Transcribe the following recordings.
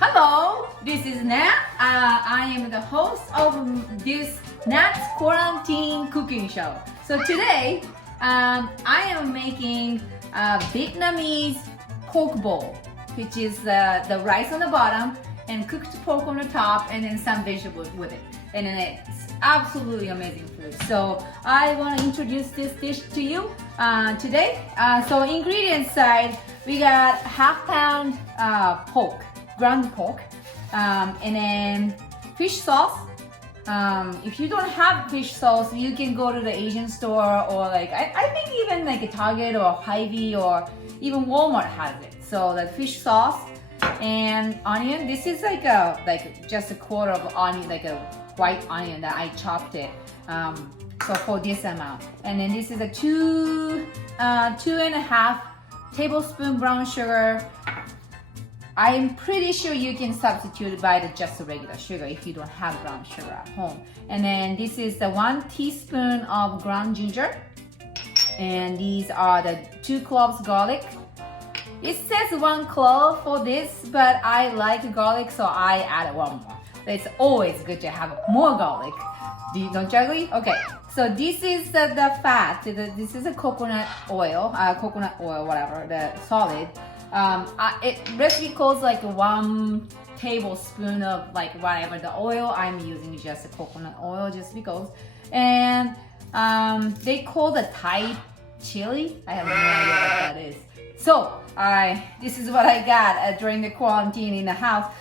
Hello, this is Nat. I am the host of this Nat's Quarantine Cooking Show. So today, I am making a Vietnamese pork bowl, which is the rice on the bottom and cooked pork on the top, and then some vegetables with it. And then it's absolutely amazing food. So I want to introduce this dish to you today. So ingredients side, we got half-pound pork, ground pork, and then fish sauce. If you don't have fish sauce, you can go to the Asian store, or like I think even like a Target or Hy-Vee or even Walmart has it. So the fish sauce and onion. This is like just a quarter of onion, like a white onion that I chopped it. So for this amount, and then this is a two and a half tablespoon brown sugar. I'm pretty sure you can substitute by just the regular sugar if you don't have brown sugar at home. And then this is the 1 teaspoon of ground ginger. And these are the 2 cloves garlic. It says 1 clove for this, but I like garlic, so I add 1 more. It's always good to have more garlic. Don't you agree? Okay, so this is the fat. This is a coconut oil, whatever, the solid. Recipe calls like 1 tablespoon of like whatever the oil. I'm using just a coconut oil just because. And they call the Thai chili. I have no idea what that is. So this is what I got during the quarantine in the house.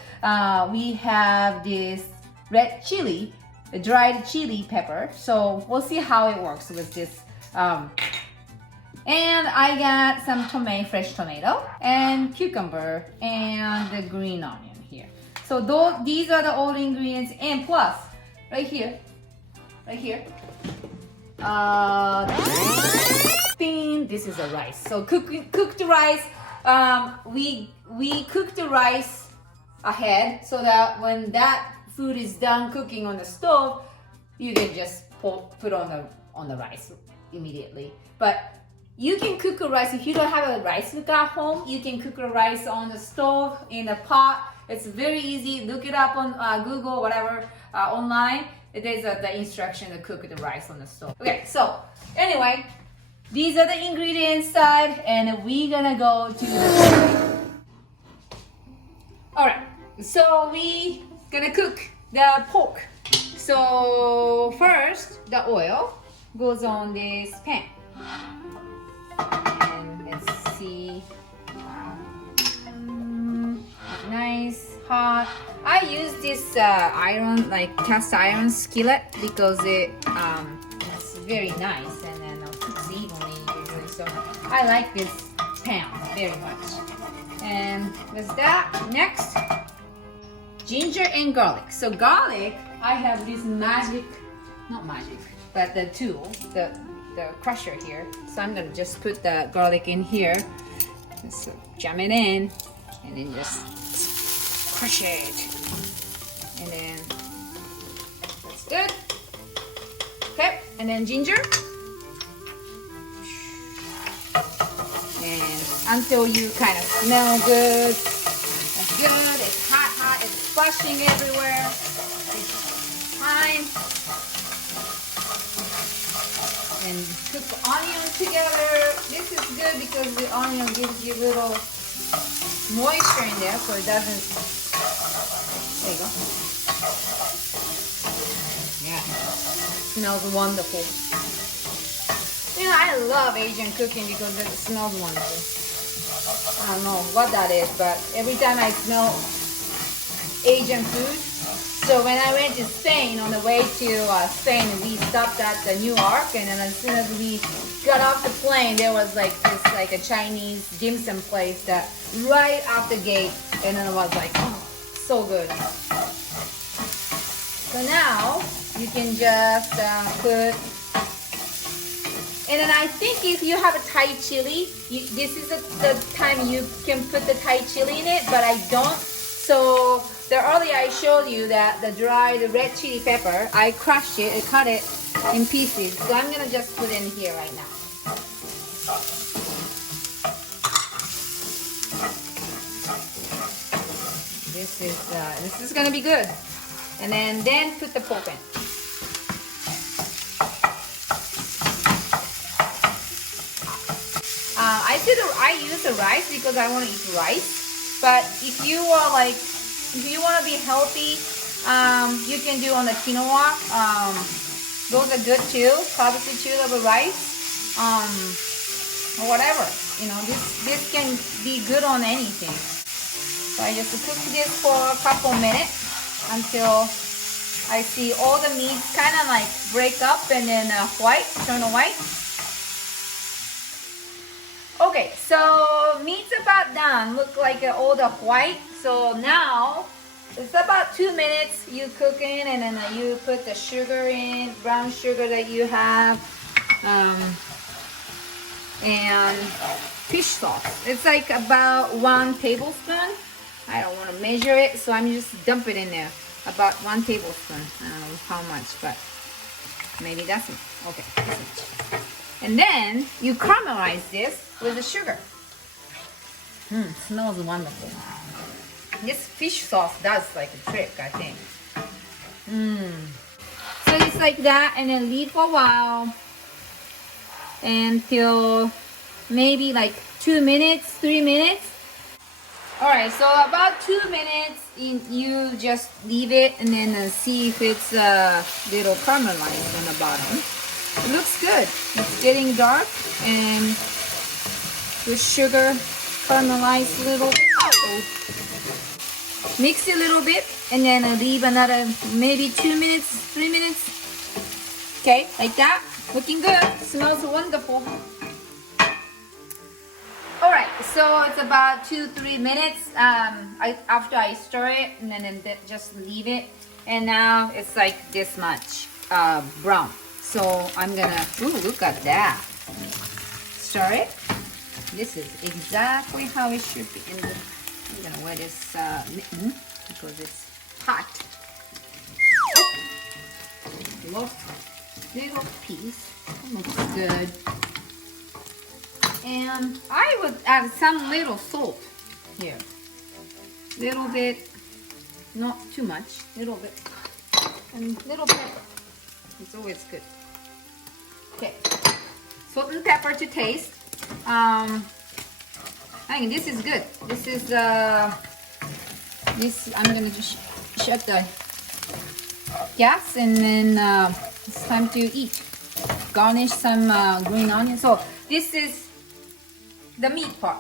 We have this red chili, the dried chili pepper. So we'll see how it works with this. And I got some fresh tomato and cucumber and the green onion here. So these are the all ingredients, and plus right here, this is the rice. So cooked rice. We cook the rice ahead so that when that food is done cooking on the stove, you can just put on the rice immediately. But you can cook a rice if you don't have a rice cooker at home. You can cook a rice on the stove in a pot. It's very easy. Look it up on Google, whatever, online. There's the instruction to cook the rice on the stove. Okay, so anyway, these are the ingredients side, and we're gonna go to the All right, so we gonna cook the pork. So first, the oil goes on this pan. And let's see, nice hot. I use this cast iron skillet because it's very nice, and then it cooks evenly usually. So I like this pan very much. And with that, next, ginger and garlic. So garlic, I have this not magic, but the tool, the crusher here. So I'm gonna just put the garlic in here, just jam it in, and then just crush it, and then that's good. Okay, and then ginger, and until you kind of smell good. That's good. It's hot. It's splashing everywhere. It's fine. And cook the onion together. This is good because the onion gives you a little moisture in there, so it doesn't. There you go. Yeah, smells wonderful. You know, I love Asian cooking because it smells wonderful. I don't know what that is, but every time I smell Asian food. So when I went to Spain, on the way to Spain, we stopped at New York, and then as soon as we got off the plane, there was like a Chinese dim sum place that right off the gate, and then it was like, oh, so good. So now you can just put, and then I think if you have a Thai chili, this is the time you can put the Thai chili in it, but I don't. So earlier I showed you that the dried red chili pepper, I crushed it, I cut it in pieces. So I'm gonna just put it in here right now. this is gonna be good. And then put the pork in. I use the rice because I want to eat rice. But if you are like, if you want to be healthy, you can do on the quinoa. Those are good too. Substitute of the rice, or whatever. You know, this can be good on anything. So I just cook this for a couple minutes until I see all the meats kind of like break up and then turn white. Okay, so meat's about done. Look like all the white. So now it's about 2 minutes you cook in, and then you put the sugar in, brown sugar that you have, and fish sauce. It's like about 1 tablespoon. I don't want to measure it, so I'm just dump it in there. About 1 tablespoon. I don't know how much, but maybe that's it. Okay, that's much. And then you caramelize this with the sugar. Smells wonderful. This fish sauce does like a trick, I think. So it's like that, and then leave for a while until maybe like 2 minutes, 3 minutes. All right, so about 2 minutes, you just leave it and then see if it's a little caramelized on the bottom. It looks good. It's getting dark, and the sugar caramelized a little. Mix it a little bit, and then leave another maybe 2 minutes, 3 minutes. Okay, like that. Looking good. Smells wonderful. All right, so it's about 2-3 minutes after I stir it, and then just leave it. And now it's like this much brown. So I'm gonna, look at that. Stir it. This is exactly how it should be. And I'm gonna wear this mitten because it's hot. Oh, little piece. That looks good. And I would add some little salt here. Little bit, not too much. Little bit, and little pepper. It's always good. Okay, salt and pepper to taste. I think this is good. This is this. I'm gonna just shut the gas, and then it's time to eat. Garnish some green onion. So this is the meat part.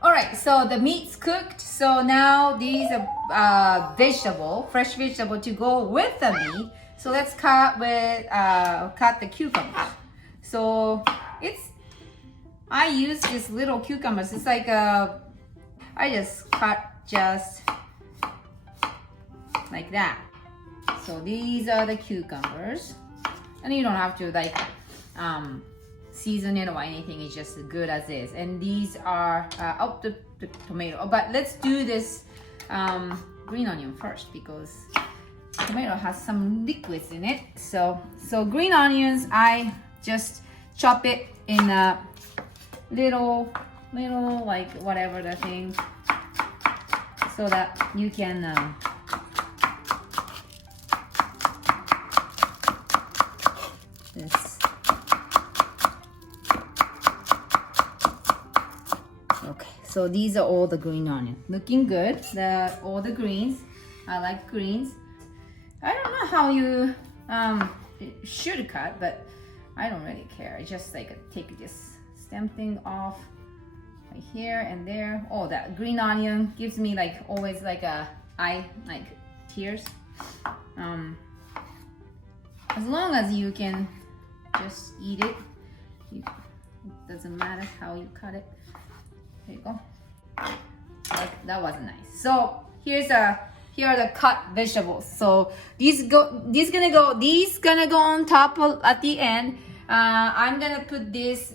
All right, so the meat's cooked. So now these are fresh vegetable to go with the meat. So let's cut the cucumbers. So I use this little cucumbers. It's like I just cut just like that. So these are the cucumbers, and you don't have to like season it or anything. It's just good as is. And these are the tomato. But let's do this green onion first, because tomato has some liquids in it. So green onions, I just chop it in a little like whatever the thing, so that you can this. Okay, so these are all the green onion. Looking good. All the greens. I like greens. I don't know how you should cut, but I don't really care. I just like take this stem thing off right here and there. Oh, that green onion gives me like always like tears. As long as you can just eat it, it doesn't matter how you cut it. There you go. That was nice. So here are the cut vegetables. So these gonna go on top at the end. I'm gonna put this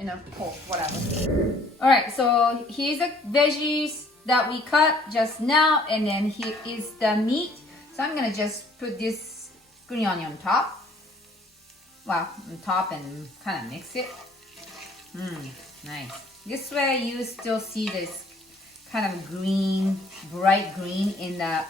in a pot, whatever. All right, so here's the veggies that we cut just now, and then here is the meat. So I'm gonna just put this green onion on top. Well, on top, and kind of mix it. Nice. This way you still see this kind of green, bright green in the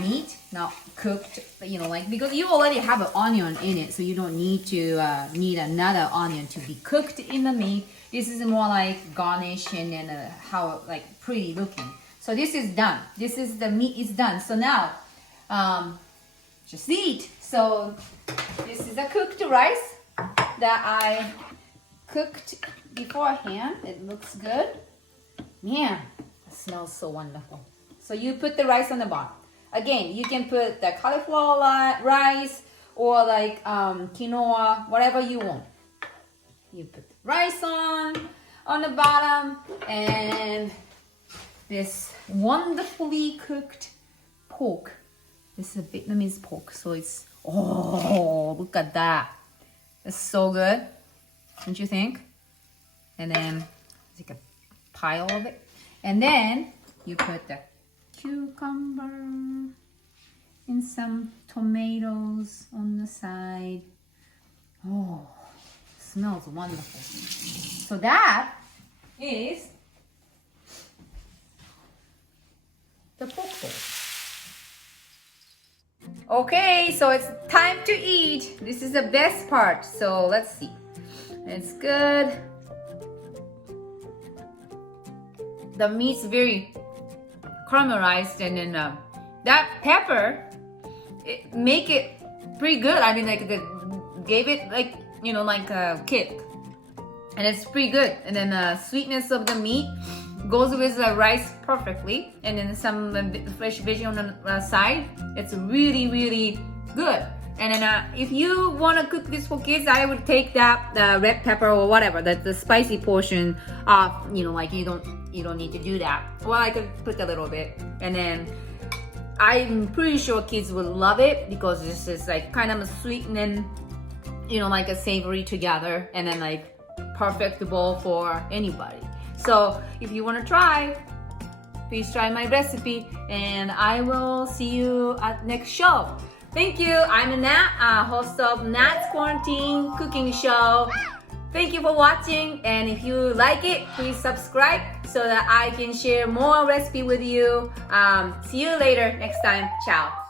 meat, not cooked, you know, like, because you already have an onion in it, so you don't need to need another onion to be cooked in the meat. This is more like garnish and then how like pretty looking. So this is done. This is the meat is done. So now, just eat. So this is a cooked rice that I cooked beforehand. It looks good. Man, it smells so wonderful. So you put the rice on the bottom. Again, you can put the cauliflower rice or like quinoa, whatever you want. You put the rice on the bottom, and this wonderfully cooked pork. This is a Vietnamese pork, so it's, oh, look at that. It's so good, don't you think? And then it's like a pile of it. And then you put the cucumber and some tomatoes on the side. Oh, smells wonderful. So that is the pork bowl. Okay, so it's time to eat. This is the best part. So let's see. It's good. The meat's very caramelized, and then that pepper, it make it pretty good. I mean, like, gave it like, you know, like a kick, and it's pretty good. And then the sweetness of the meat goes with the rice perfectly, and then some fresh veggie on the side. It's really, really good. And then if you want to cook this for kids, I would take that red pepper or whatever, the spicy portion off. You know, like you don't need to do that. Well, I could put a little bit, and then I'm pretty sure kids will love it because this is like kind of a sweet and then, you know, like a savory together, and then like perfect bowl for anybody. So if you want to try, please try my recipe, and I will see you at next show. Thank you. I'm Nat, host of Nat's Quarantine Cooking Show. Thank you for watching, and if you like it, please subscribe so that I can share more recipe with you. See you later next time. Ciao.